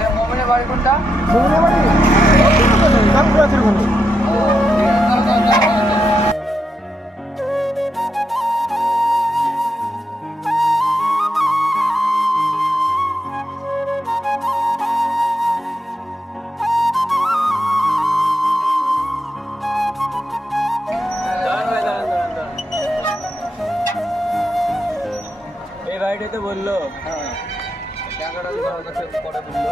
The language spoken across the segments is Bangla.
এ মোমিনের বাড়ি কোনটা মনে বাড়ি দাঁড়ান দাঁড়ান এই বাড়িটাই তো বলল। হ্যাঁ। টাকাটা আমার কাছে পরে বলল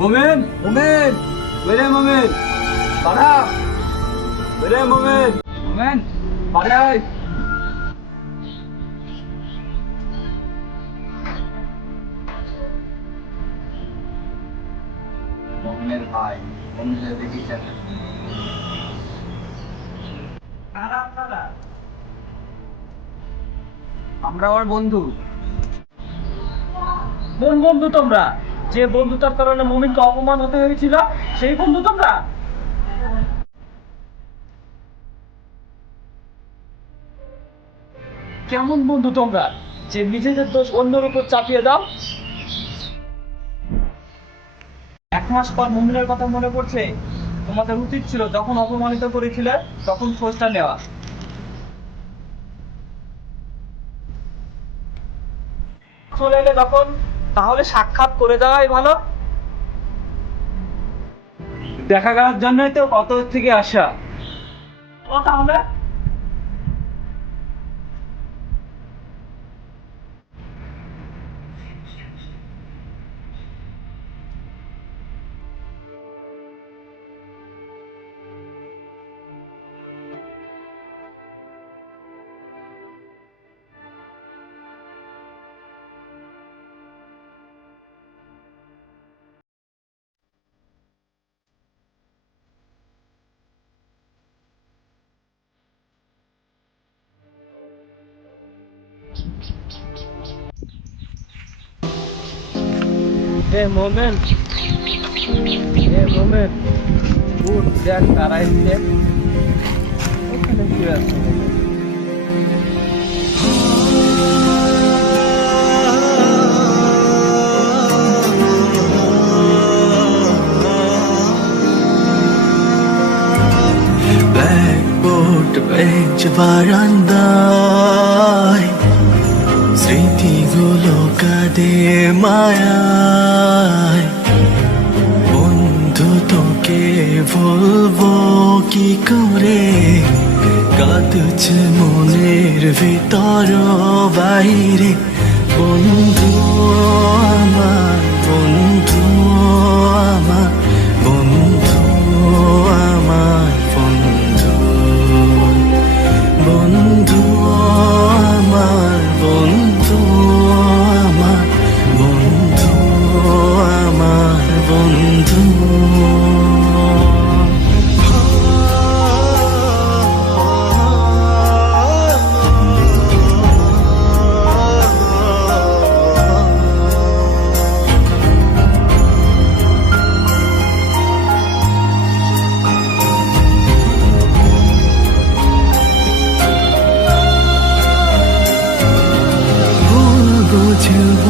মোমেন মোমেন! বেরে মোমেন। পাড়া বেরে মোমেন। মোমিনের দেখিছেন আমরা ওর বন্ধু কোন বন্ধু তোমরা যে বন্ধুতার কারণে মমিনকে অপমান হতে হয়েছিল সেই বন্ধু তোমরা কেমন বন্ধু তোমরা? যে নিজেদের দোষ অন্যের উপর চাপিয়ে দাও। এক মাস পর মমিনের কথা মনে পড়ছে? তোমাদের উচিত ছিল যখন অপমানিত করেছিলে, তখন খোঁজটা নেওয়া। চলে এলে তখন? তাহলে সাক্ষাৎ করে যাওয়াই ভালো। দেখা করার জন্যই তো কত থেকে আসা। ও তাহলে? De moment. De moment. Gut, sehr klar. Ein Step. Wo kann ich Blackboard bench varanda স্মৃতিগুলো কাঁদে মায়ায়। বন্ধু, তোকে বলব কি করে? কাঁদছে মনের ভিতর বাইরে বন্ধু আমার, বন্ধু বুঝব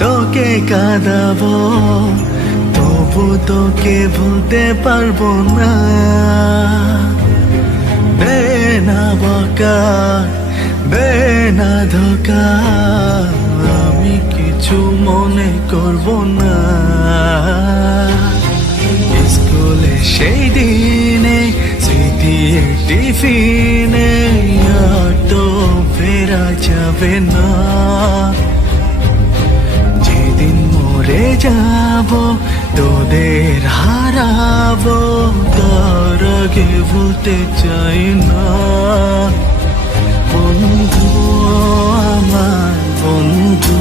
তোকে কাঁদাবো, তবু তোকে ভুলতে পারব না। বেনা বকা, বেনা ধোকা, আমি কিছু মনে করব না। স্কুলে সেই দিনে স্মৃতির টিফিনে ফেরা যাবে না যেদিন মরে যাব তোদের হারাবো তার আগে ভুলতে চাই না বন্ধু আমার বন্ধু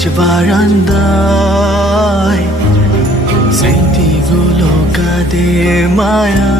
আজ বারান্দায় স্মৃতিগুলো কাঁদে মায়া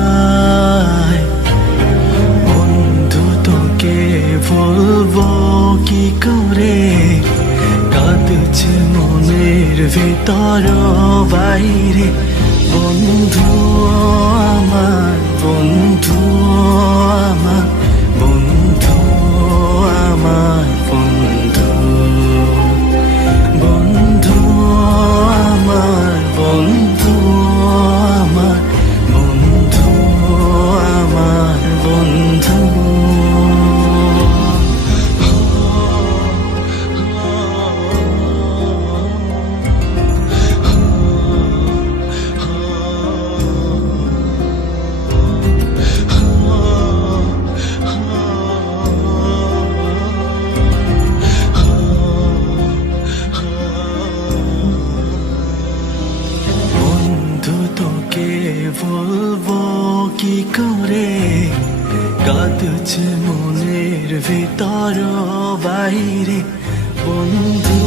বলব কি করে কাঁদছে মনের ভিতর বাইরে বন্ধু